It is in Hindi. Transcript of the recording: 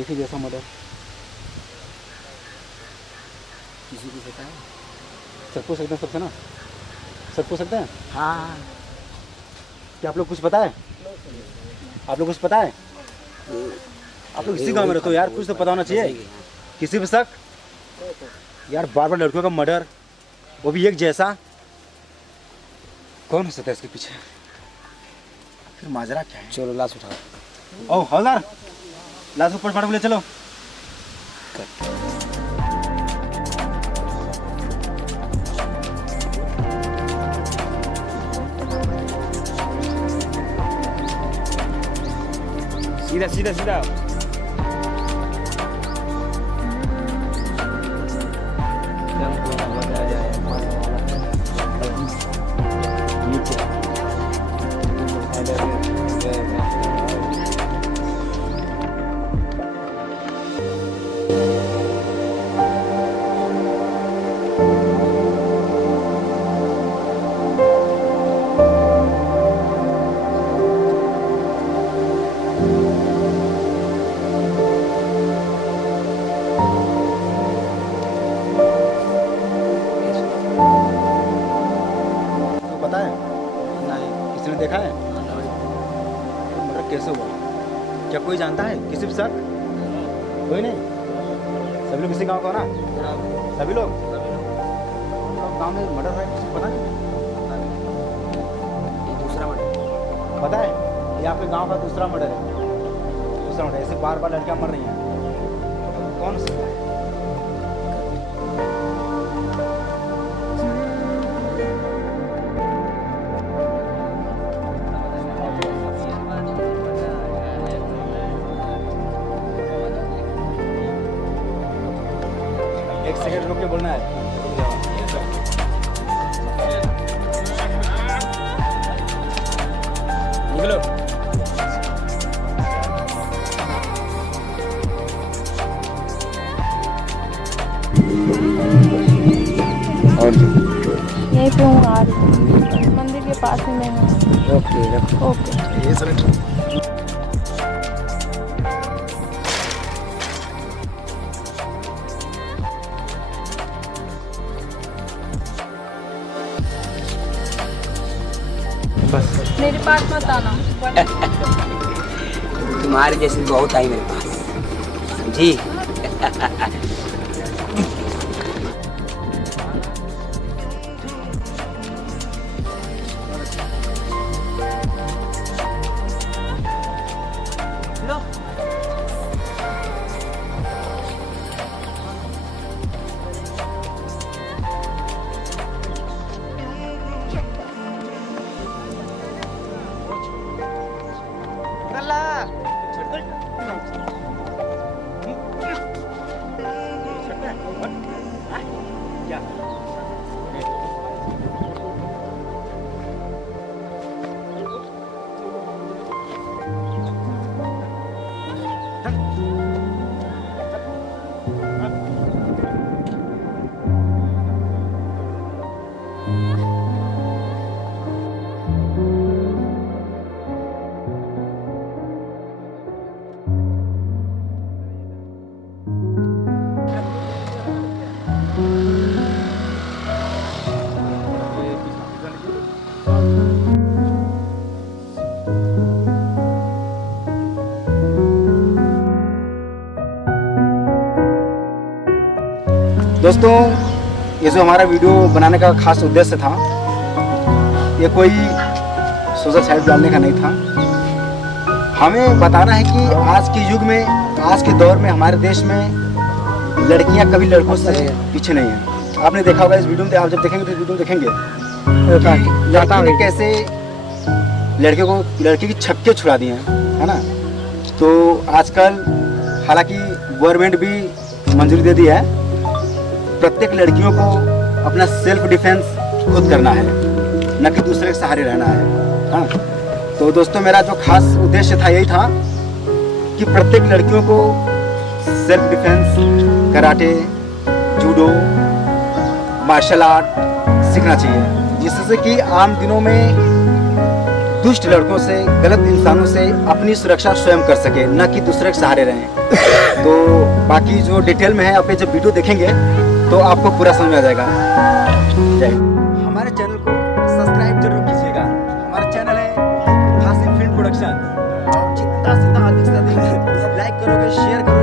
एक ही जैसा मर्डर किसी को पता है? सर पूछ सकते हैं सबसे ना, सर पूछ सकते हैं? हाँ क्या आप लोग कुछ पता है? आप लोग कुछ पता है? आप लोग इसी गांव में रहते हो यार, कुछ तो पता होना चाहिए। किसी भी शक यार, बार बार लड़कियों का मर्डर, वो भी एक जैसा, कौन हो सकता है इसके पीछे? फिर माजरा क्या है? चलो लाश उठाओ। ओ हवलदार, लाश ऊपर फाटक ले चलो। सीधा सीधा सीधा। तो पता है किसी ने देखा है मर्डर कैसे हुआ? क्या कोई जानता है? किसी भी शक? कोई नहीं? सभी लोग इसी गांव का हो ना? सभी लोग गांव में मर्डर है, किसी को पता नहीं? ये दूसरा मर्डर। पता है ये आपके गांव का दूसरा मर्डर है। दूसरा मर्डर, ऐसे बार बार लड़कियां मर रही हैं, कौन सा है? एक सेकंड रुक के बोलना है। निकलो। और यहीं पे हूँ, आ रही हूँ। मंदिर के पास ही मैं हूँ। Okay okay. ये सर बस। मेरे पास मत आना। तुम्हारे जैसे बहुत आई मेरे पास, समझी? लो। दोस्तों, ये जो हमारा वीडियो बनाने का खास उद्देश्य था, ये कोई सोशल साइट डालने का नहीं था। हमें बताना है कि आज के युग में, आज के दौर में हमारे देश में लड़कियां कभी लड़कों से पीछे नहीं हैं। आपने देखा होगा इस वीडियो में, आप जब देखेंगे तो इस वीडियो में देखेंगे कि लड़की ने कैसे लड़के की छक्के छुड़ा दिए हैं, है ना। तो आजकल हालांकि गवर्नमेंट भी मंजूरी दे दी है, प्रत्येक लड़कियों को अपना सेल्फ डिफेंस खुद करना है, न कि दूसरे के सहारे रहना है। हाँ, तो दोस्तों मेरा जो खास उद्देश्य था यही था कि प्रत्येक लड़कियों को self defence, karate, judo, martial art सीखना चाहिए, जिससे कि आम दिनों में दुष्ट लड़कों से, गलत इंसानों से अपनी सुरक्षा स्वयं कर सके, न कि दूसरे के सहारे रहें। तो बाकी जो डिटेल में है आप जब वीडियो देखेंगे तो आपको पूरा समझ में आ जाएगा। जय हिंद। हमारे चैनल को सब्सक्राइब जरूर कीजिएगा। हमारा चैनल है हासिल फिल्म प्रोडक्शन। और जितना अधिक से अधिक लाइक करोगे, शेयर करोगे,